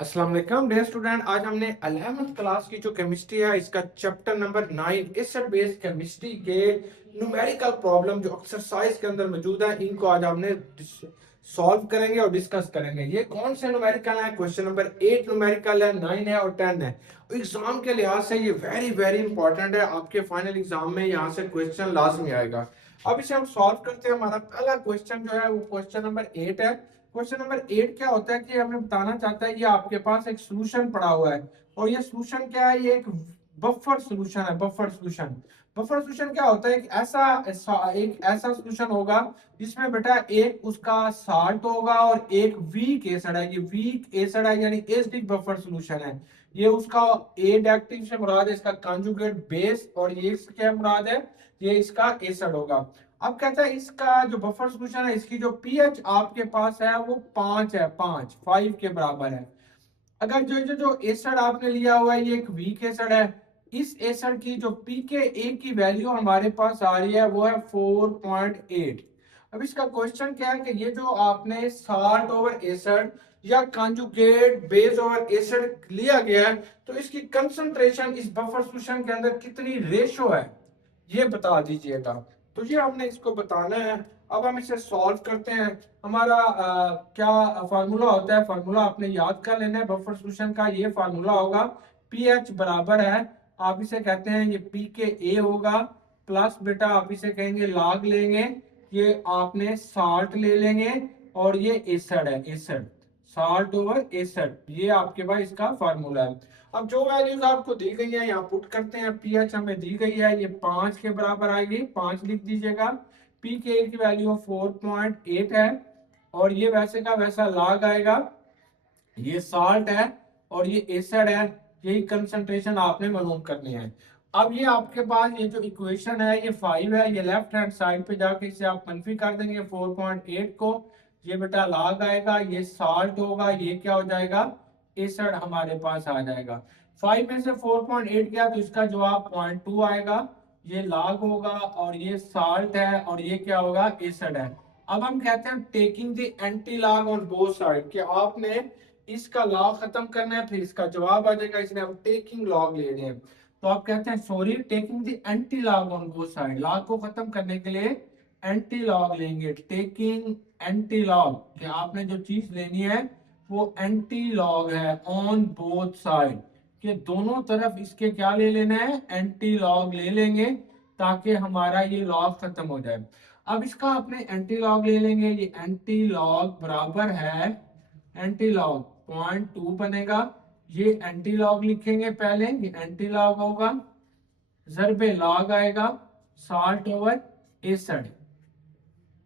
अस्सलाम वालेकुम dear student. आज हमने 11th क्लास की जो केमिस्ट्री है इसका chapter number 9 acid base chemistry के न्यूमेरिकल प्रॉब्लम जो एक्सरसाइज के अंदर मौजूद है इनको आज हमने सॉल्व करेंगे और डिस्कस करेंगे। ये कौन से न्यूमेरिकल है? क्वेश्चन नंबर 8 न्यूमेरिकल है, 9 है और 10 है। एग्जाम के लिहाज से ये वेरी वेरी इंपॉर्टेंट है। आपके फाइनल एग्जाम में यहाँ से क्वेश्चन लाजमी आएगा। अब इसे हम सॉल्व करते हैं। हमारा पहला क्वेश्चन जो है वो क्वेश्चन नंबर 8 है। क्वेश्चन नंबर 8 क्या होता है कि हमें बताना चाहता है, ये आपके पास एक सॉल्यूशन पड़ा हुआ है और ये सॉल्यूशन क्या है? ये एक बफर सॉल्यूशन है। बफर सॉल्यूशन, बफर सॉल्यूशन क्या होता है? एक ऐसा सॉल्यूशन होगा जिसमें बेटा एक उसका साल्ट होगा और एक वीक एसिड है। ये वीक एसिड है यानी एसिडिक बफर सॉल्यूशन है। ये उसका एडेक्टिव से मुराद है इसका कंजुगेट बेस, और ये क्या मुराद है? ये इसका एसिड होगा। अब कहता है इसका जो बफर सॉल्यूशन है इसकी जो पीएच आपके पास है वो 5 है, 5 के बराबर है। अगर जो जो जो एसिड आपने लिया हुआ है ये एक वीक एसिड है, इस एसिड की जो pKa की वैल्यू हमारे पास आ रही है वो है 4.8। अब इसका क्वेश्चन क्या है कि ये जो आपने साल्ट ओवर एसिड या कंजुगेट बेस ओवर एसिड लिया गया है तो इसकी कंसंट्रेशन इस बफर सॉल्यूशन के अंदर कितनी रेशो है ये बता दीजिएगा। तो ये हमने इसको बताना है। अब हम इसे सॉल्व करते हैं। हमारा क्या फार्मूला होता है? फार्मूला आपने याद कर लेना है बफर सॉल्यूशन का। ये फार्मूला होगा पीएच बराबर है, आप इसे कहते हैं ये पी के ए होगा, प्लस बेटा आप इसे कहेंगे लॉग लेंगे, ये आपने साल्ट ले लेंगे और ये एसिड है, एसिड साल्ट ओवर एसिड, ये आपके पास इसका फार्मूला है। अब जो वैल्यूज आपको दी गई है यहाँ पुट करते हैं। पीएच हमें दी गई है ये 5 के बराबर आएगी, 5 लिख दीजिएगा। पी के की वैल्यू 4.8 है और ये वैसे का वैसा लॉग आएगा। ये साल्ट है और ये एसिड है, यही कंसंट्रेशन आपने मालूम करनी है। अब ये आपके पास ये जो इक्वेशन है ये 5 है, ये लेफ्ट हैंड साइड पे जाके इसे आप मनफी कर देंगे 4.8 को। ये बेटा लॉग आएगा, ये साल्ट होगा, ये क्या हो जाएगा? एसिड हमारे पास आ जाएगा। 5 में से 4.8 गया तो इसका जवाब 0.2 आएगा। ये लॉग होगा और ये साल्ट है और ये क्या होगा? एसिड है। अब हम कहते हैं taking the anti log on both side, कि आपने इसका लॉग खत्म करना है फिर इसका जवाब आ जाएगा, इसने हम टेकिंग लॉग ले रहे हैं। तो आप कहते हैं sorry taking the anti log on both side, log को खत्म करने के लिए एंटी लॉग लेंगे। टेकिंग एंटी लॉग, कि आपने जो चीज लेनी है वो एंटी लॉग है ऑन बोथ साइड, कि दोनों तरफ इसके क्या ले लेना है? एंटी लॉग ले लेंगे ताकि हमारा ये लॉग खत्म हो जाए। अब इसका अपने एंटी लॉग ले लेंगे, ये एंटी लॉग बराबर है एंटी लॉग 0.2 बनेगा। ये एंटी लॉग लिखेंगे पहले, ये एंटी लॉग होगा, जरबे लॉग आएगा साल्ट ओवर एसिड।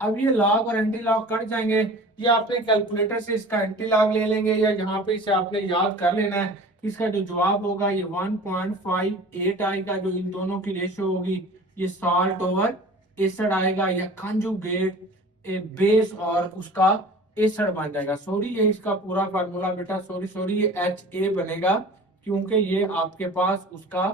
अब ये लॉग और एंटी लॉग कट जाएंगे। ये आपने कैलकुलेटर से इसका एंटी लॉग ले लेंगे या यहाँ पे इसे आपने याद कर लेना है कि इसका जो जवाब होगा ये 1.58 आएगा, जो इन दोनों की रेशो होगी। ये साल्ट ओवर एसिड आएगा या कंजुगेट बेस और उसका एसिड बन जाएगा। सॉरी ये इसका पूरा फार्मूला बेटा, सॉरी सॉरी ये HA बनेगा क्योंकि ये आपके पास उसका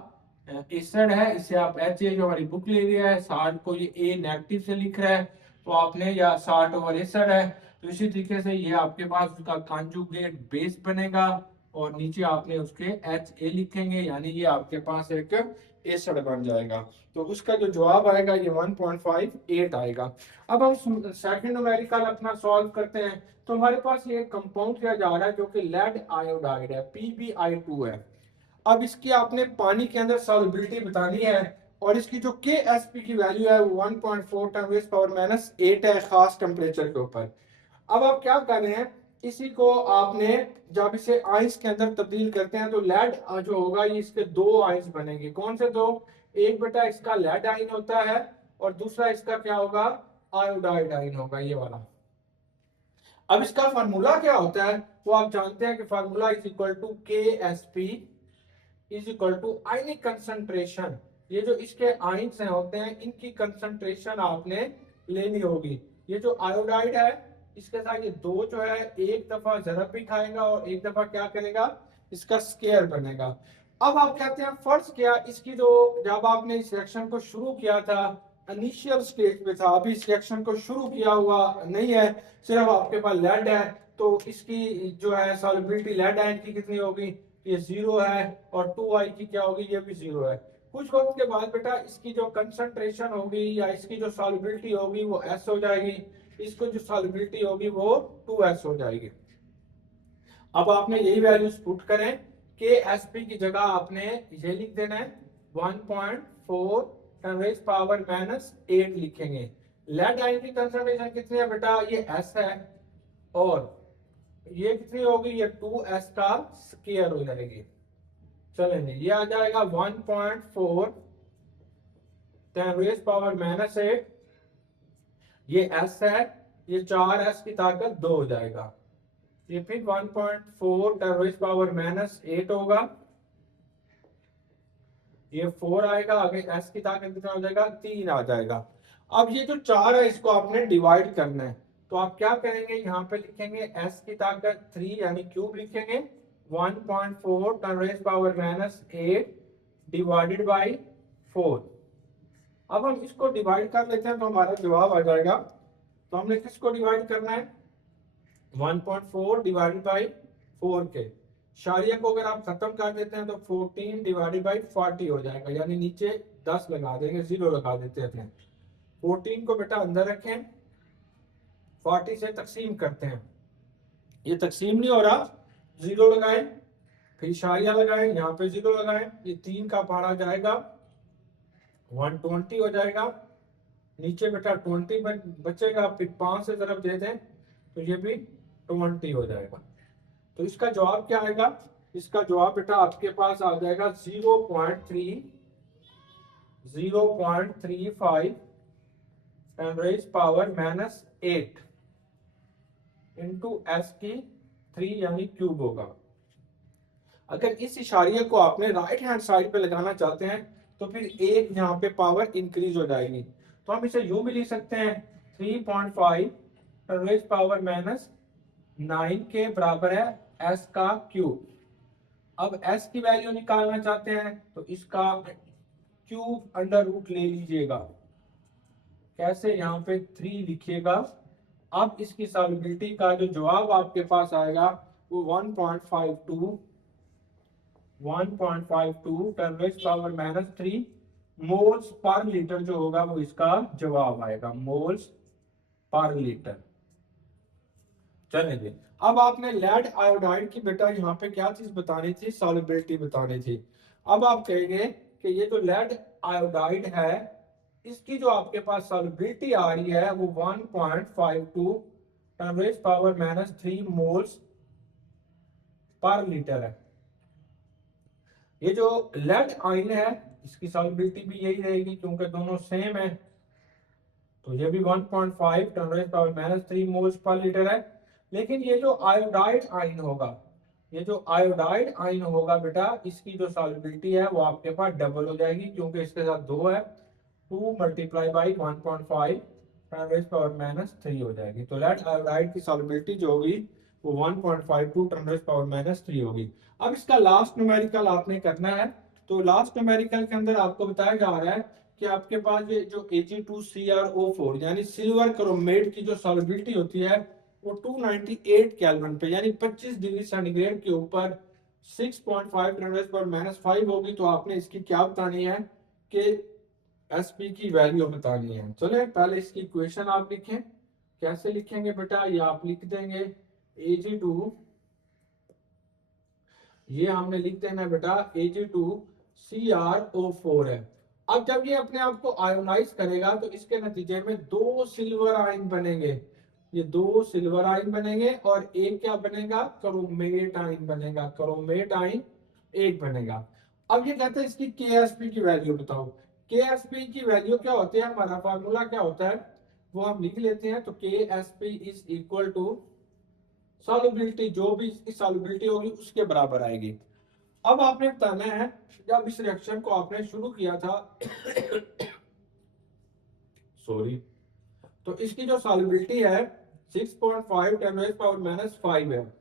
एसिड है। इसे आप HA जो हमारी बुक ले लिया है, साल्ट को ये A नेगेटिव से लिख रहा है तो आपने या साल्ट ओवर एसिड है तो इसी तरीके से ये आपके पास उसका कंजुगेट बेस बनेगा और नीचे आपने उसके HA लिखेंगे, यानी ये आपके पास एक एसिड बन जाएगा। तो उसका जो जवाब आएगा ये 1.58 आएगा। अब हम सेकंड न्यूमेरिकल अपना सॉल्व करते हैं। तो हमारे पास ये कंपाउंड किया जा रहा है जो कि लेड आयोडाइड है, PbI2 है। अब इसकी आपने पानी के अंदर सॉल्युबिलिटी बतानी है और इसकी जो KSP की वैल्यू है वो 1.4 10⁻⁸ है खास टेम्परेचर के ऊपर। अब आप क्या कर रहे हैं, इसी को आपने जब इसे आइंस के अंदर तब्दील करते हैं तो लेड जो होगा ये इसके दो आइंस बनेंगे। कौन से दो? एक बेटा इसका लेड आइन होता है और दूसरा इसका क्या होगा? आयोडाइड आइन होगा, ये वाला। अब इसका फार्मूला क्या होता है वो आप जानते हैं कि formula is equal to KSP is equal to ionic concentration. ये जो इसके आयन्स होते हैं इनकी कंसंट्रेशन आपने लेनी होगी। ये जो आयोडाइड है इसके साथ ये दो जो है एक दफा जरब भी खाएगा और एक दफा क्या करेगा? इसका स्केयर बनेगा। अब आप कहते हैं फर्ज किया इसकी जो जब आपने इस रिएक्शन को शुरू किया था इनिशियल स्टेज पे था, अभी इस रिएक्शन को शुरू किया हुआ नहीं है, सिर्फ आपके पास लेड है, तो इसकी जो है सॉल्युबिलिटी लेड आयन की कितनी होगी, ये 0 है, और 2i की क्या होगी, ये भी 0 है। कुछ वक्त के बाद बेटा इसकी जो कंसंट्रेशन होगी या इसकी जो सॉल्युबिलिटी होगी वो s हो जाएगी, इसको जो सॉल्युबिलिटी होगी वो 2s हो जाएगी। अब आपने यही वैल्यूज पुट करें, के एस पी की जगह आपने ये लिख देना है 1.4 10 raised पावर -8 लिखेंगे। लेड आयन की कंसंट्रेशन कितनी है बेटा, ये s है, और ये कितनी होगी, ये 2s का स्क्वायर हो जाएगी। चलेंगे, ये आ जाएगा 1.4 10 raised पावर -8, ये s है, ये 4s की ताकत 2 हो जाएगा। ये फिर 1.4 10 raised पावर -8 होगा, ये 4 आएगा, आगे s की ताकत कितना हो जाएगा, 3 आ जाएगा। अब ये जो 4 है इसको आपने डिवाइड करना है, तो आप क्या करेंगे, यहाँ पे लिखेंगे s की ताकत 3 यानी क्यूब लिखेंगे, 1.4 10 raised पावर -8 डिवाइडेड बाई 4। अब हम इसको डिवाइड कर लेते हैं तो हमारा जवाब आ जाएगा। तो हमने किसको डिवाइड करना है, 1.4 डिवाइडेड बाई 4 के शारिया को अगर आप खत्म कर देते हैं तो 14 डिवाइडेड बाई 40 हो जाएगा, यानी नीचे 10 लगा देंगे, 0 लगा देते हैं। 14 को बेटा अंदर रखें, 40 से तकसीम करते हैं, ये तकसीम नहीं हो रहा, 0 लगाएं, फिर शारिया लगाएं, यहाँ पे 0 लगाएं, ये 3 का पारा जाएगा 120 हो जाएगा, नीचे बेटा 20 बचेगा, फिर 5 से तरफ दे दें तो ये भी 20 हो जाएगा। तो इसका जवाब क्या आएगा, इसका जवाब बेटा आपके पास आ जाएगा 0.35 10 raised पावर -8 इंटू s की 3 यानी क्यूब होगा। अगर इस इशारिये को आपने राइट हैंड साइड पे लगाना चाहते हैं तो फिर एक यहाँ पे पावर इंक्रीज हो जाएगी, तो हम इसे यूं भी लिख सकते हैं 3.5 10 raised पावर -9 के बराबर है s का क्यूब। अब s की वैल्यू निकालना चाहते हैं तो इसका क्यूब अंडर रूट ले लीजिएगा, कैसे, यहाँ पे 3 लिखिएगा। अब इसकी सॉल्युबिलिटी का जो जवाब आपके पास आएगा वो 1.52 10 raised power -3 moles per litre जो होगा वो इसका जवाब आएगा, मोल्स पर लीटर। चलेंगे, अब आपने लेड आयोडाइड की बेटा यहाँ पे क्या चीज बतानी थी, सॉल्युबिलिटी बतानी थी। अब आप कहेंगे कि ये जो लेड आयोडाइड है इसकी जो आपके पास सॉल्युबिलिटी आ रही है वो 1.52 10 raised power -3 moles per litre है। ये जो लेड आयन है इसकी सॉल्युबिलिटी भी यही रहेगी क्योंकि दोनों सेम है, तो ये भी 1.5 10 raised power -3 moles per litre है। लेकिन ये जो आयोडाइड आयन होगा, ये जो आयोडाइड आयन होगा बेटा इसकी जो सॉल्युबिलिटी है वो आपके पास डबल हो जाएगी क्योंकि इसके साथ 2 है, 2 मल्टीप्लाई बाई 1.5 10 raised पावर -3 हो जाएगी। तो लेड आयोडाइड की सॉल्युबिलिटी जो होगी वो 1.52 10 raised पावर -3 होगी। अब इसका लास्ट न्यूमेरिकल आपने करना है, तो लास्ट न्यूमेरिकल के अंदर आपको बताया जा रहा है कि आपके पास ये जो Ag2CrO4 यानी सिल्वर क्रोमेट की जो सॉल्युबिलिटी होती है वो 298 केल्विन पे यानी 25 डिग्री सेंटीग्रेड के ऊपर 6.5 10 raised पावर -5 होगी। तो आपने इसकी क्या बतानी है कि एसपी की वैल्यू बतानी है। चले पहले इसकी इक्वेशन आप लिखें, कैसे लिखेंगे बेटा, ये आप लिख देंगे Ag2, ये हमने लिख देना है बेटा Ag2CrO4 है। अब जब ये अपने आप को आयोनाइज करेगा तो इसके नतीजे में 2 सिल्वर आयन बनेंगे, ये 2 सिल्वर आयन बनेंगे और एक क्या बनेगा, क्रोमेट आयन बनेगा, क्रोमेट आयन एक बनेगा। अब ये कहते हैं इसकी KSP की वैल्यू बताओ। KSP की वैल्यू क्या होती है, हमारा फार्मूला क्या होता है वो हम लिख लेते हैं। तो KSP is equal to solubility, जो भी इसकी सॉल्युबिलिटी होगी उसके बराबर आएगी। अब आपने बताना है जब इस रिएक्शन को आपने शुरू किया था सॉरी, तो इसकी जो सॉल्युबिलिटी है 6.5 10 raised पावर -5 है।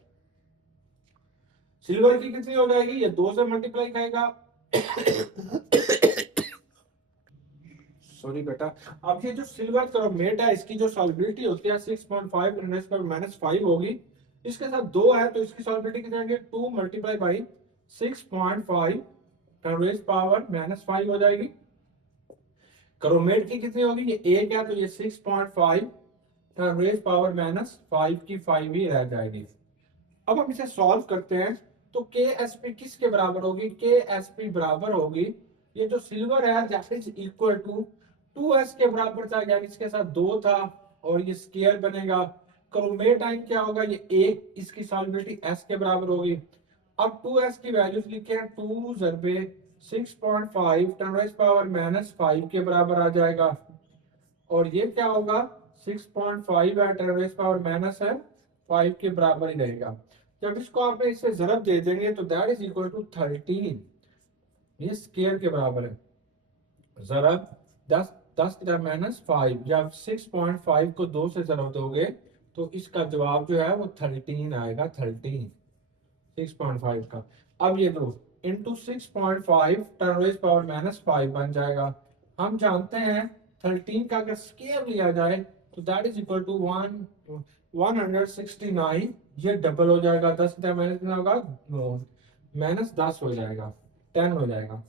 सिल्वर की कितनी हो जाएगी, ये 2 से मल्टीप्लाई करेगा सॉरी बेटा। अब ये जो सिल्वर क्रोमेट है इसकी जो सॉल्युबिलिटी होती है 6.5 10 raised पावर -5 होगी, इसके साथ 2 है तो इसकी सॉल्युबिलिटी कितनी आएगी, 2 मल्टीप्लाई बाई 6.5 10 रेज पावर -5 हो जाएगी। क्रोमेट की कितनी होगी, ये 1 है तो ये 6.5 10 रेज पावर -5 की 5 ही रह जाएगी। अब हम इसे सॉल्व करते हैं तो के एस पी किसके बराबर होगी, के एस पी बराबर होगी, ये जो सिल्वर है that is equal to 2s के बराबर था, यानी इसके साथ 2 था और ये स्केयर बनेगा। क्रोमेट आयन क्या होगा, ये 1, इसकी सॉल्युबिलिटी s के बराबर होगी। अब 2s की वैल्यूज लिखे हैं, 2 जरबे 6.5 10 रेज़ पावर -5 के बराबर आ जाएगा। और ये क्या होगा, 6.5 है 10 रेज़ पावर माइनस है 5 के बराबर ही रहेगा। जब इसको आपने इससे ज़रब दे देंगे तो दैट इज इक्वल टू 13, ये स्केयर के बराबर है। ज़रब 10 10 की तरह -5, जब 6.5 को 2 से ज़रब दोगे तो इसका जवाब जो है वो 13 आएगा, 13 6.5 का। अब ये दो इंटू 6.5 10 रेज़ पावर -5 बन जाएगा। हम जानते हैं 13 का अगर स्केयर लिया जाए तो दैट इज इक्वल टू 169, ये डबल हो जाएगा, 10 की तरह माइनस कितना होगा, -10 हो जाएगा, 10 हो जाएगा।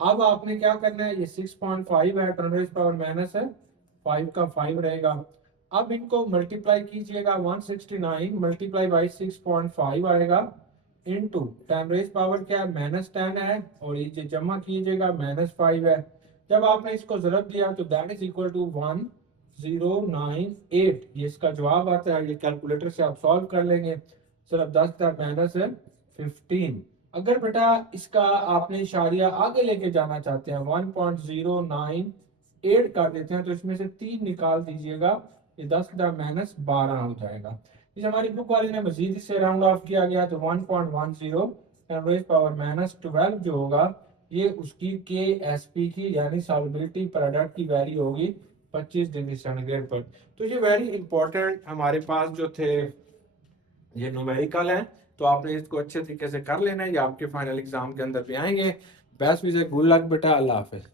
अब आपने क्या करना है, ये 6.5 है 10 रेज़ पावर माइनस है 5 का 5 रहेगा। अब इनको मल्टीप्लाई कीजिएगा, 169 मल्टीप्लाई बाई 6.5 आएगा इंटू 10 रेज़ पावर क्या है, -10 है, और ये जमा कीजिएगा -5 है। जब आपने इसको ज़रब दिया तो दैट इज इक्वल टू 1098, ये इसका जवाब आता है। ये कैलकुलेटर से आप सॉल्व कर लेंगे। सिर्फ 10 का माइनस है 15। अगर बेटा इसका आपने इशारिया आगे लेके जाना चाहते हैं, 1.098 कर देते हैं तो इसमें से 3 निकाल दीजिएगा, ये 10 का -12 हो जाएगा। इस हमारी बुक वाले ने मजीद इससे राउंड ऑफ किया गया तो 1.10 रेज़ पावर -12 जो होगा ये उसकी के एस पी की यानी सॉल्युबिलिटी प्रोडक्ट की वैल्यू होगी 25 डिग्री सेंटीग्रेड पर। तो ये वेरी इंपॉर्टेंट हमारे पास जो थे ये न्यूमेरिकल है, तो आपने इसको अच्छे तरीके से कर लेना है, ये आपके फाइनल एग्जाम के अंदर भी आएंगे। बेस्ट विजय, गुड लक बेटा, अल्लाह हाफिज।